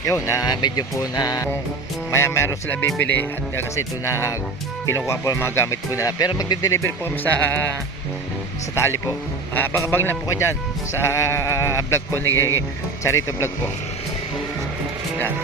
Yun, na medyo po na maya meron sila bibili at kasi ito na kinukuha po ng mga gamit po nila. Pero magde-deliver po kami sa tali po. Abang lang po kayo dyan sa vlog po ni Charito Vlog po. Yan.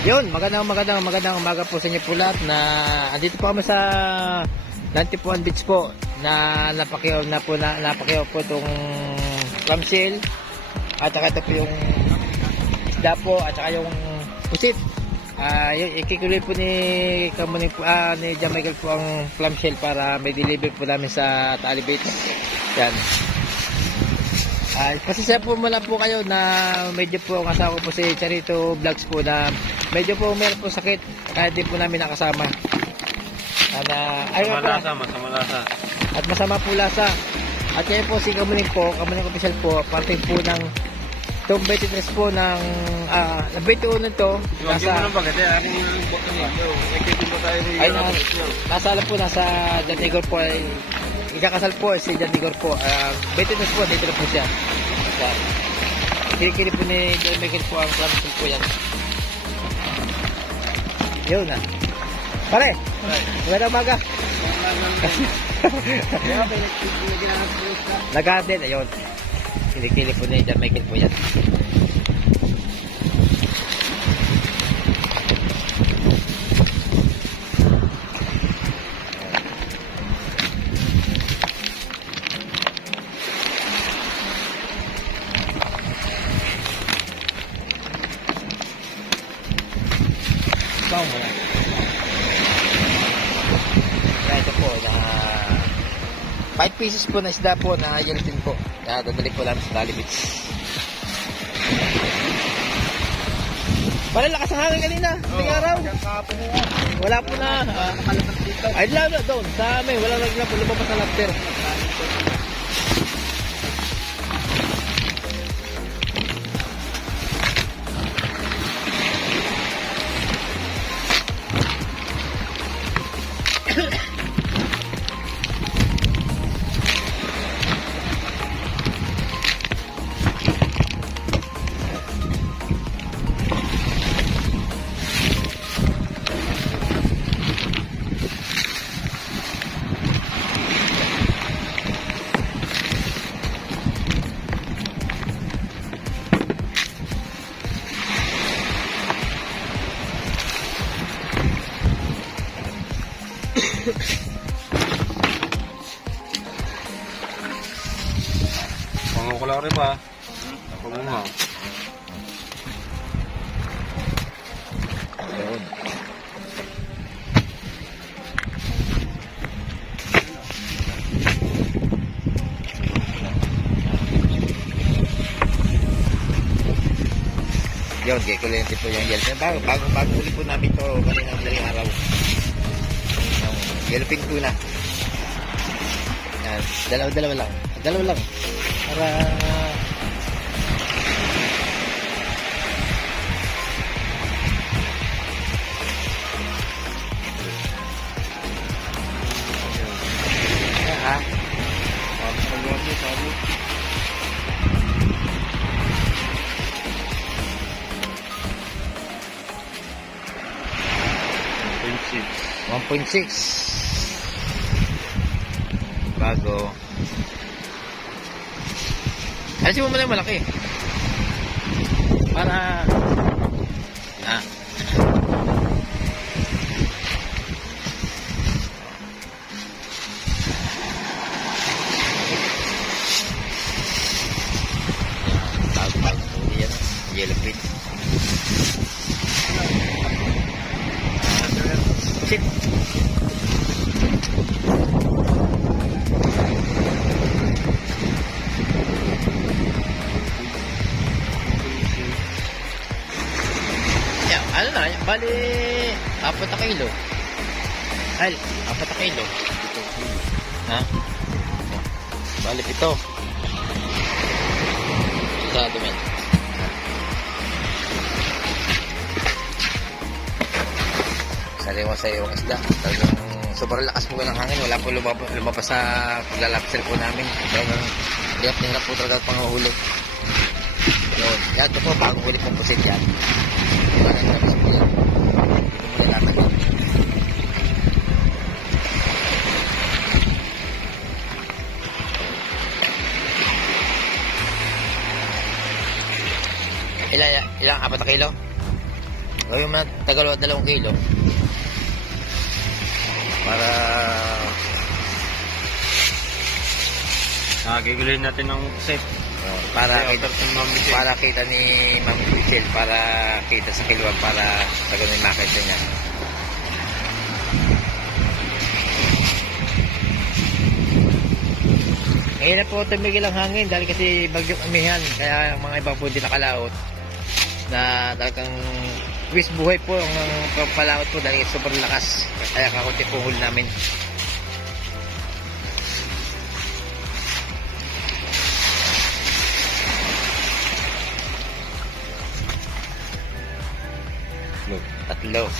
Yun, magandang umaga po sa inyo po lahat na andito po kami sa Lantipuan Beach po na napakiyaw po itong clamshell at saka ito po yung isda po at saka yung pusit. Yun, ikikuloy po ni John Michael po ang clamshell para may deliver po namin sa Talibit. Yan. Pasisya po muna po kayo na medyo po ang asawa ko po si Charito Vlogs po na medyo po meron po sakit kaya di po namin nakasama. Masama lasa. At masama po lasa. At kaya po si Kamuning official po, parte po ng itong 23 po ng 21 nito. Nasa John Igor po ay ikakasal po si John Igor po. 23 po, dito na po siya. Kili-kili po ni John Michael po ang clamshell po yan. Yun na. Pare, magandang umaga. Nag-atin, ayun. Kili-kili po ni John Michael po yan. Ito po na 5 pieces po na isda po na gelatin po na dadali po namin sa Talibit. Malalakas ang hangin kanina, tingin araw. Wala po na. Ay lang na doon sa amin, wala nagla po lumabas na lobster. Pangukula rin ba? Ako muna. Ayun. Yun, kaya kulente po yung yellow. Bago uli po namin ito kanina madaling araw. Yung yellowfin tuna. Yan, dalawa lang. Para sabi. 1.6 bago. Alisin mo muna yung malaki para bago yan yellowfin. Shit. Ano na, bali, 4 na kilo. Ay, 4 na kilo. Ha? Bali, 7. Sa dumi. Sariwa sa yung isda. Talagang sobrang lakas po ng hangin. Wala po lumabas sa paglalapsel po namin. Talagang hirap na hirap po talaga panguhuli. Yun. Yan ito po, bagong huli pong pusit yan. Wala na hirap po yan. Dito mo nalaman yan. Ilang 4 na kilo? Gawin mo na tagalo at 2 kilo. Para Gigilin natin ng set. para Kaya kita, order ng Ma'am Michelle. para kita ni Ma'am Michelle, para kita sa kiluwag, para sa ganun makita niya. Ngayon na po tumigil ang hangin dahil kasi bagyong amihan, kaya ang mga iba po hindi nakalaot na talagang wis buhay po ang palaot po dahil sobrang lakas, kaya kakunti po huli namin. Tatlo.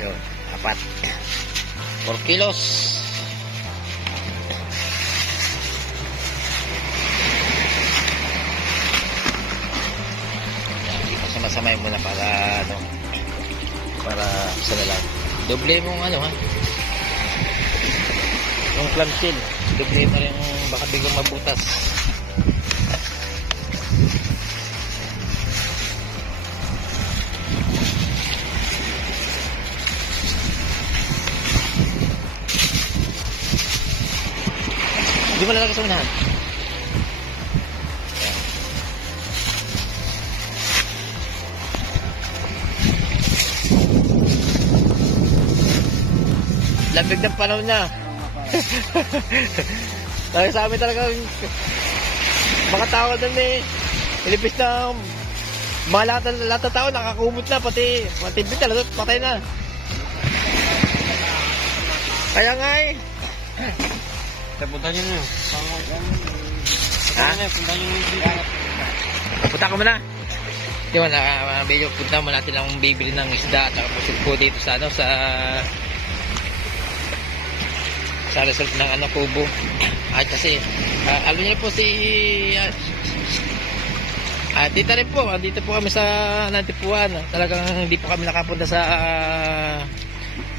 Yun, 4. 4 kilos. Masamay mo na para ano, para isa na lang. Doble mong ano ha, yung clamshell, doble na rin, baka biglang mabutas. Di mo lalagay sa unahan. Lamig ng panahon na. Dahil sa amin talagang mga tao doon ilipis na lahat ng tao nakakumot na, pati bital, patay na. Kaya nga Punta nyo na. Ha? Punta nyo na. Punta ko muna. Di ba, medyo punta mo natin ang bibili ng isda at pusit po dito sa ano, sa result ng ano, kubo. At kasi alam niyo po si tita rin po, dito po kami sa Nantipuan. Talagang hindi po kami nakapunta sa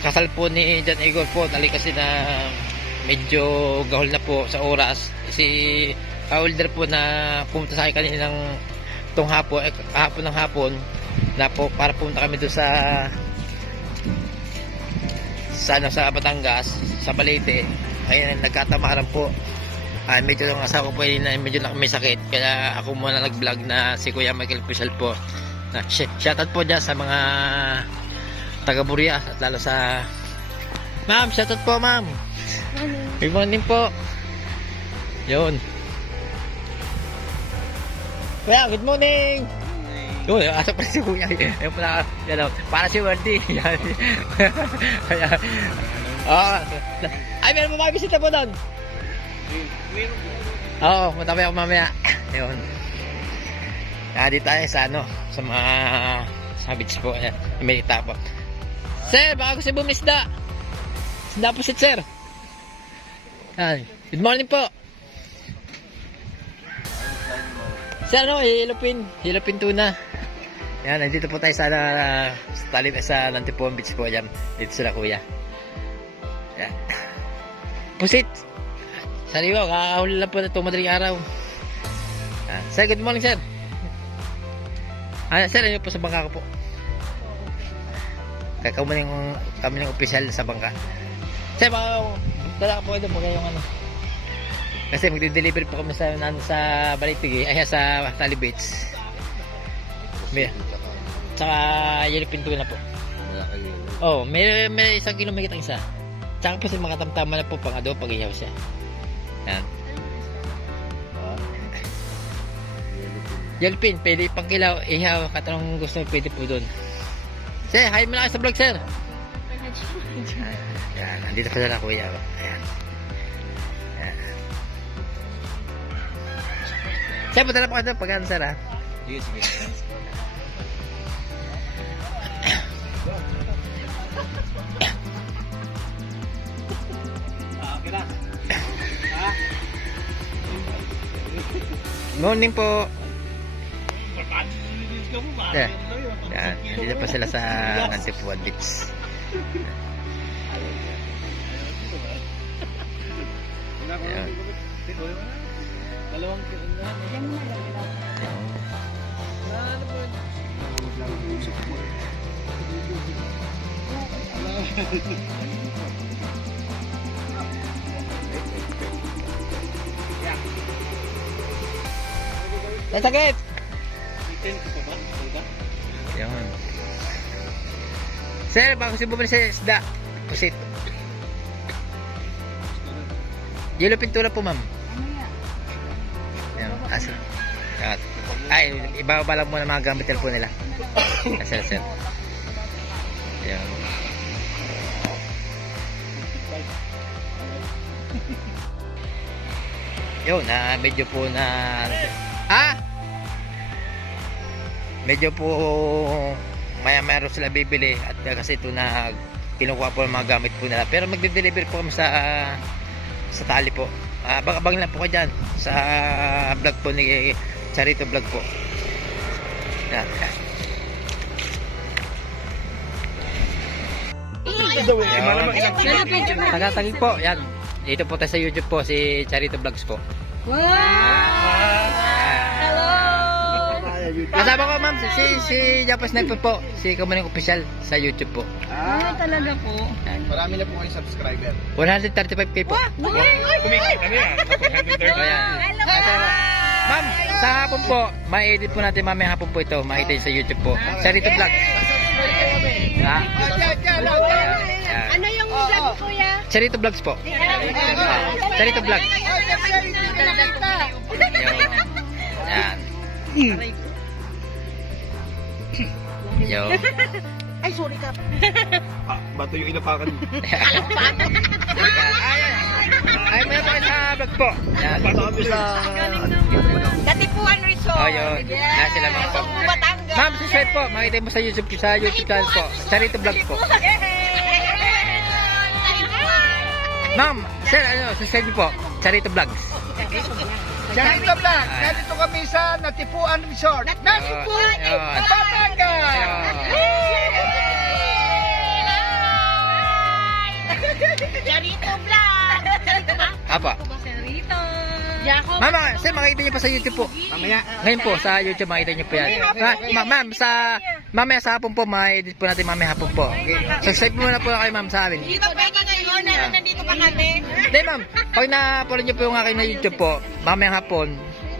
kasal po ni John Igor po, dahil kasi na medyo gahol na po sa oras. Kasi ka-older po na pumunta sa akin kaninang itong hapon, kahapon ng hapon na po, para pumunta kami doon sa Batangas, sa Balete. Ayun, nagkatamaran po. Medyo yung asawa ko po medyo may sakit, kaya ako muna nag-vlog na si Kuya Michael Official po. Shoutout po dyan sa mga taga Buria at lalo sa ma'am. Shoutout po ma'am. Good morning po. Yun. Kuya, good morning. Yun, asa pa si Kuya. Ayun pala, yan, para si Wendy. Yan. Ay, meron mo mga bisita po doon. Oo, matabi ako mamaya. Yun. Dito tayo sa ano, sa mga sa beach po. May po. Sir, baka gusto bumisda. Isda po si sir. Yan. Good morning po. Sir, ano, hilupin tuna. Yan, nandito po tayo sa talim sa Nantipuan Beach po. Yan, dito sila kuya. Yan. Pusit. Sariwa, kakahuli lang po na ito madaling araw. Sir, good morning sir. Sir, ano po sa bangka ko po? Kami ng opisyal sa bangka. Sir, baka dala ka po ito, bagay yung ano. Kasi magde-deliver po kami sa Balitigi, ay sa Talibits. Tsaka yun yung pinto na po. Oh, may 1 kilo may kitang isa. Tsaka po sa mga tamtama na po pang adobo pag ihaw siya. Yan. Yelpin, pwede pang kilaw, ihaw, katanong gusto mo, pwede po doon. Sir, hi mo na kayo sa vlog, sir. Yan, nandito pa sila kuya. Ayan. Ayan. Sir, punta na po kayo pag-ano, sir, ha? Sige, sige. Morning po. Yan. Yan. Dito pa sila sa Antipuan Beach. Yan. Nasakit! Yan. Sir, baka gusto bumili sa isda. Pusit. Yellow pintura po, ma'am. Yan. Asa. Yan. Ay, ibaba lang muna mga gamit po nila. Sir, sir. Yan. Yun, medyo po na... Medyo po maya-maya sila bibili at kasi ito na kinukuha po ng mga gamit po nila. Pero magde-deliver po kami sa tali po. Abang lang po kayo dyan sa vlog po ni Charito Vlog po. Yan. Tagatagin po. Yan. Dito po tayo sa YouTube po si Charito Vlogs po. Wow! Hello! Kasama ko ma'am si Japa Sniper po, si Kamaning Official sa YouTube po. Talaga po. Marami na po kayong subscriber. 135k po. Ma'am, sa hapon po, ma-edit po natin mamaya hapon po ito, makita sa YouTube po. Charito Vlog. Ano yung vlog, kuya? Charito Vlogs po. Charito Vlog. Yan. Yo. Ay, sorry ka. Bato yung inapakan. Ay, may pa sa vlog po. Yan. Bato kami sa... Katipuan Resort. Oh, yun. Yan sila ma'am po. Batangas. Ma'am, subscribe po. Makita mo sa YouTube channel po. Charito Vlog po. Ma'am, sir, subscribe po. Charito Vlogs. Charito Vlog! Nandito kami sa Natipuan Resort. Natipuan! Batangas! Charito Vlog! Charito ba? Apa. Charito! Jacob! Ma'am, sir, makita niyo pa sa YouTube po. Mamaya. Ngayon po, sa YouTube makita niyo po yan. Ma'am, mamaya sa hapon po, ma-edit po natin mamaya hapon po. Subscribe muna po kayo ma'am sa amin. Hindi ba pwede ngayon na nandito pa kami? Hindi ma'am, pag na-follow niyo po yung akin na YouTube po, mamaya hapon,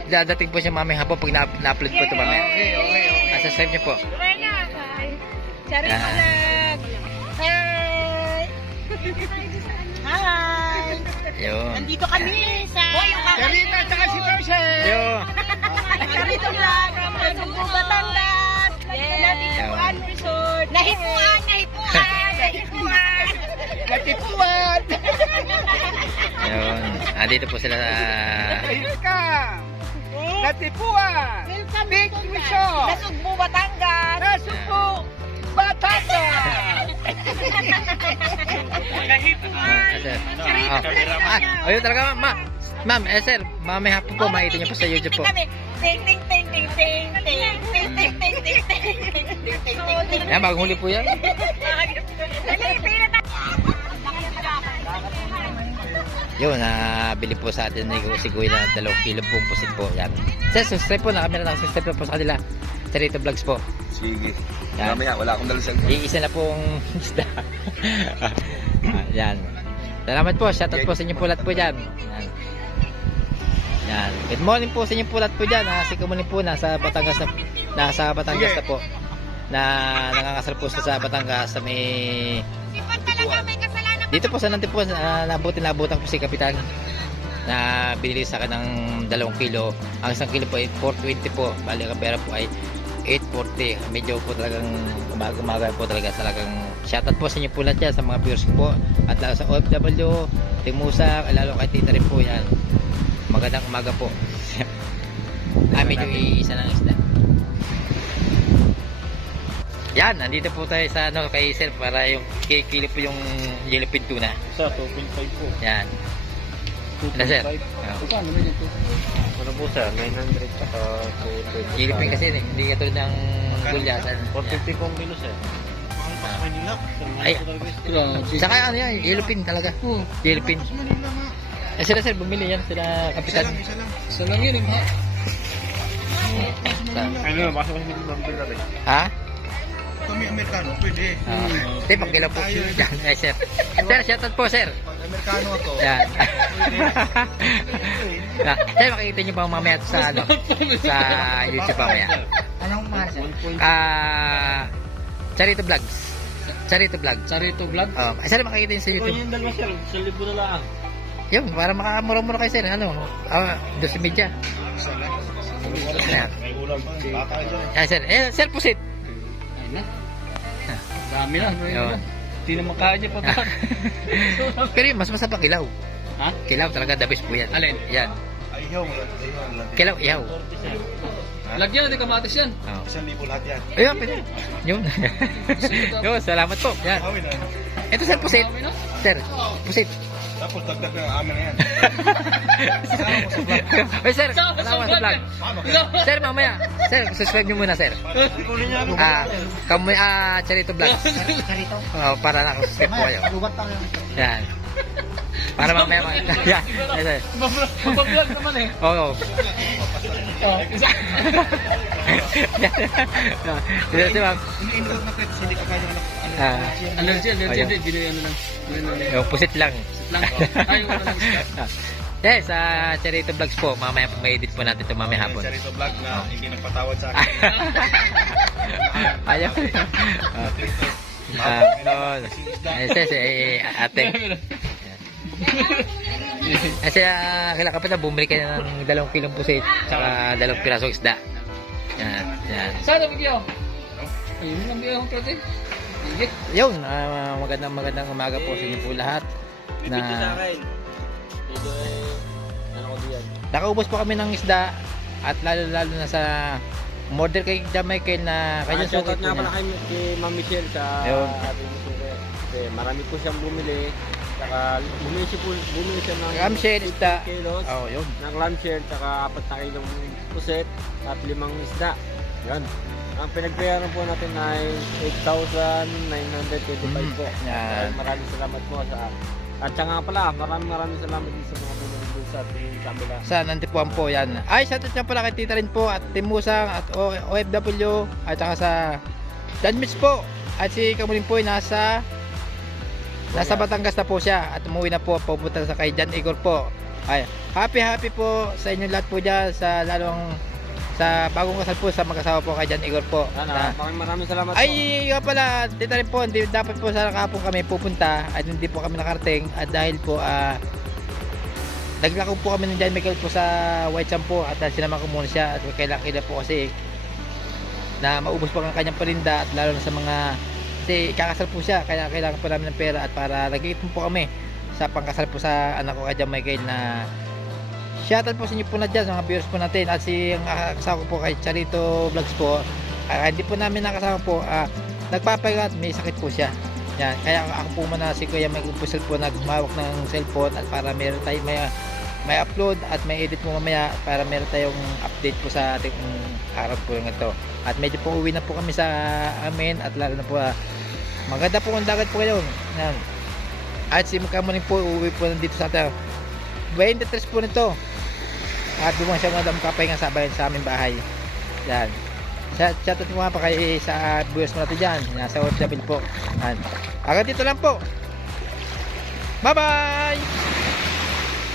dadating po siya mamaya hapon pag na-upload po ito mamaya. Subscribe niyo po. Charito Ah. Vlog! Hi! Hi! Yun. Nandito kami sa... Charita at saka si Marcel! Yo. Charito Vlog! Sumbo, Batangas! Natipuan Resort! Nahipuan! Natipuan! Yun. Dito po sila sa... Welcome! Natipuan! Welcome Big to Resort! Nasugbo, Batangas! Nasugbo! Batangas! Ayun talaga ma'am. Ma'am, sir, mamaya hapon po, makita niyo po sa YouTube po. Ting ting ting ting ting ting ting ting ting ting ting ting ting. Yan, bagong huli po yan. Yun, bili po sa atin ni si Kuya na 2 kilo pong pusit po. Yan. Sir, subscribe po, nakamera lang. Subscribe po sa kanila. Charito Vlogs po. Sige. Yan. Mamaya, wala akong dalang cellphone. Iisa na pong isda. Yan. Salamat po. Shoutout po sa inyo po lahat po dyan. Yan. Yan. Good morning po sa inyo po lahat po dyan. Si Kamuning po nasa Batangas na po. Na nangangasal po sa Batangas sa may dito po sa Nantipuan. Nabutan po si Kapitan na binili sa akin ng 2 kilo. Ang 1 kilo po ay 420 po. Bali ang pera po ay 840. Medyo po talagang umaga po talagang shoutout po sa inyo po lahat yan, sa mga viewers ko po at lalo sa OFW, Timusa, lalo kay Tita rin po yan. Magandang umaga po. Medyo isa ng isda. Yan, nandito po tayo sa kay Sir para yung kilo po yung yellowfin tuna. Sa 2.5 po. Yan. Ano Sir? Paano naman ito? Ano po sir? 900 saka 2.5. Yellowfin kasi hindi katulad ng gulyasan. 450 po ang kilo sir. Mahal pa sa Manila. Ay, saka ano yan, yellowfin talaga. Yellowfin. Sir, bumili yan sila Kapitan. Isa lang yun, ha? Ano, basta kasi hindi mabila rin. Ha? Kami Amerikano, pwede. Hindi, pag kilo po. Yan, sir. Sir, shoutout po, sir. Pag Amerikano ako. Yan. Sir, makikita nyo pa mamaya sa sa YouTube mamaya. Anong mahal, sir? Charito Vlogs. Charito Vlogs. Charito vlog? Sir, makikita nyo sa Kung YouTube. yung dalawa sir, 1,000 na lang. Yun, para makamura-mura kayo, sir. Ano? 2.30. Yan. May ulam. Baka dyan. Yan, sir. Sir, pusit. Ayun na. Dami na. Yun. Hindi naman kaya niya pa. Pero yun, mas masarap ang kilaw. Ha? Kilaw talaga, the best po yan. Alin? Yan. Ayaw. Kilaw, ihaw. Lagyan natin kamatis yan. 1,000 lahat yan. Ayun, pwede. Yun. Yun, salamat po. Yan. Ito, sir, pusit. Sir, pusit. Tapos dagdag ng amin na yan. Ay, sir, salamat sa vlog. Sir, mamaya. Sir, subscribe nyo muna, sir. Charito Vlog. Charito? Para nakasubscribe po kayo. Yan. Para mamaya. Yan. Sir. Mabablog naman eh. Oo. Sir, ma'am. Ini-involve na pwede, hindi ka kaya Allergy, Ayun. Ginoy lang. Yung pusit lang. Lang. Ay, wala lang isda. Yes, sa Charito Vlogs po. Mamaya po may edit po natin ito mamaya hapon. Charito vlog na hindi nagpatawad sa akin. Ayaw. Ate. Kasi kailangan kapit na bumili ka ng 2 kilong pusit saka 2 pirasong isda. Yan. Sana bigyan. Ayun lang bigyan ko protein. Yun, magandang umaga po sa inyo po lahat. Bibigyan sa akin. Ito ay, ano ko diyan. Nakaubos po kami ng isda at lalo na sa model kay Jamaican na kanya Shoutout sukat nga po pala niya. kay Ma'am Michelle sa Ayun. ating sukat. Marami po siyang bumili. Saka bumili siya ng Clamshell isda. 15 kilos Yun. ng clamshell, saka 4 na kilong puset at 5 isda. Yan. Ang pinagbayaran po natin ay 8,925 po. Yan. Maraming salamat po sa at saka nga pala, maraming salamat din sa mga bumili sa ating kabila. Sa Nantipuan po yan. Ay, shoutout nga pala kay Tita rin po at Timusang at OFW at saka sa Dan Mitch po. At si Kamuning po ay nasa Batangas na po siya at umuwi na po pupunta sa kay Jan Igor po. Ay, happy po sa inyo lahat po dyan sa lalong sa bagong kasal po sa mag-asawa po kay Jan Igor po. Maraming salamat po. Ay, nga pala, Tita rin po, hindi, dapat po sana kahapon kami pupunta at hindi po kami nakarating at dahil po naglakaw po kami ng John Michael po sa White Champ po at sinama ko muna siya at kailangan po kasi na maubos po ang kanyang paninda at lalo na sa mga kasi kakasal po siya kaya kailangan po namin ng pera at para nag-iipon po kami sa pangkasal po sa anak ko kay John Michael na shoutout po sa inyo po na dyan sa mga viewers po natin at si ang kasama ko po kay Charito Vlogs po hindi po namin nakasama po nagpapahinga at may sakit po siya yan, kaya ako po muna si Kuya Michael po nagmawak ng cellphone at para meron tayo may upload at may edit mo mamaya para meron tayong update po sa ating araw po yung ito at medyo po uwi na po kami sa amin at lalo na po maganda po ang dagat po ngayon yan. At si Kamuning po uwi po nandito sa atin 23 po nito at bumang siya nga kapahinga sa aming bahay yan. Shoutout mo nga pa kay sa viewers mo natin dyan nasa OFW po yan. Hanggang dito lang po, bye bye.